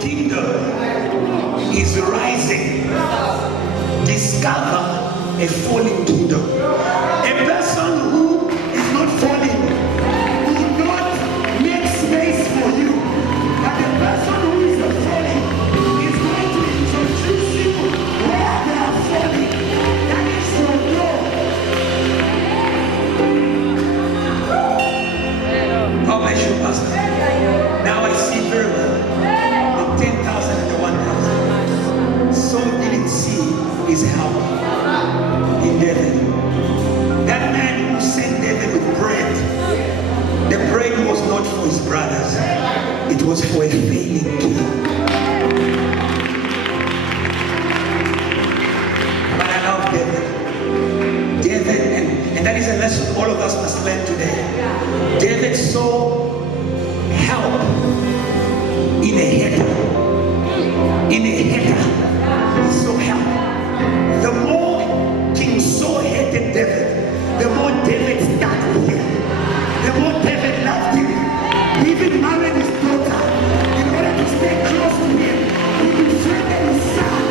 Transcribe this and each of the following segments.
kingdom is rising. Discover a falling kingdom. A person who is not falling will not make space for you. But the person who is falling is going to introduce you where they are falling. That is your door. God bless you, Pastor. Now I see very well the 10,000 and the 1,000. Saul didn't see his help in David. That man who sent David with bread, the bread was not for his brothers, it was for a failing king. But I love David. David, and that is a lesson all of us must learn today. David saw help in a header. In a header, he saw help. The more King Saul hated David, the more David stuck with him. The more David loved him. He even married his daughter in order to stay close to him. He befriended his son.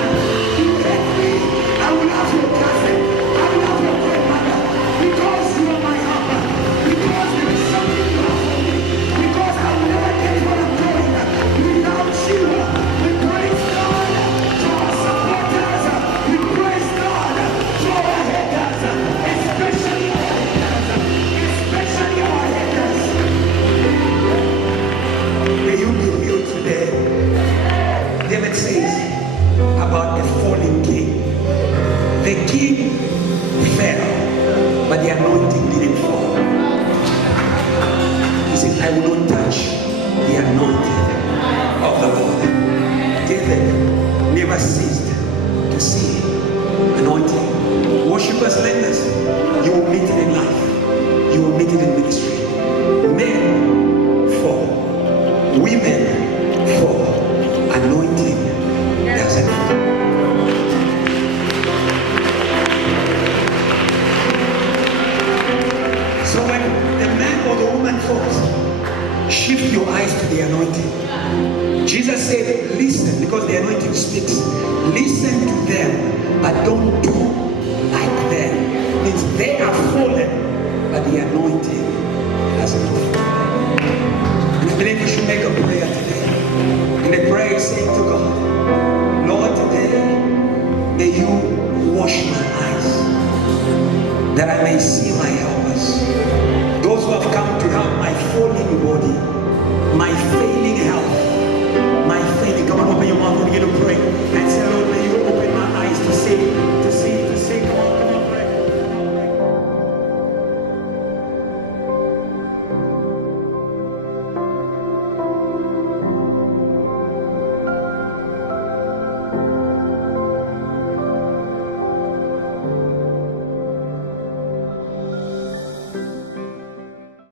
You hate me, I will love your cousin. I will love your grandmother. Because you are my helper. Because there is something you have for me. Because I will never get what I'm doing without you. We praise God for our supporters. We praise God for our haters. Especially our haters. Especially our haters. May you be healed today. David says about a falling king. The king fell, but the anointing didn't fall. He said, I will not touch the anointing of the Lord. David never ceased to see anointing. Worshippers, learners, you will meet it in life. You will meet it in ministry. Men fall. Women fall. Anointing doesn't fall. So when the man or the woman falls, shift your eyes to the anointing. Jesus said, listen, because the anointing speaks. Listen to them, but don't do like them. Means they are fallen, but the anointing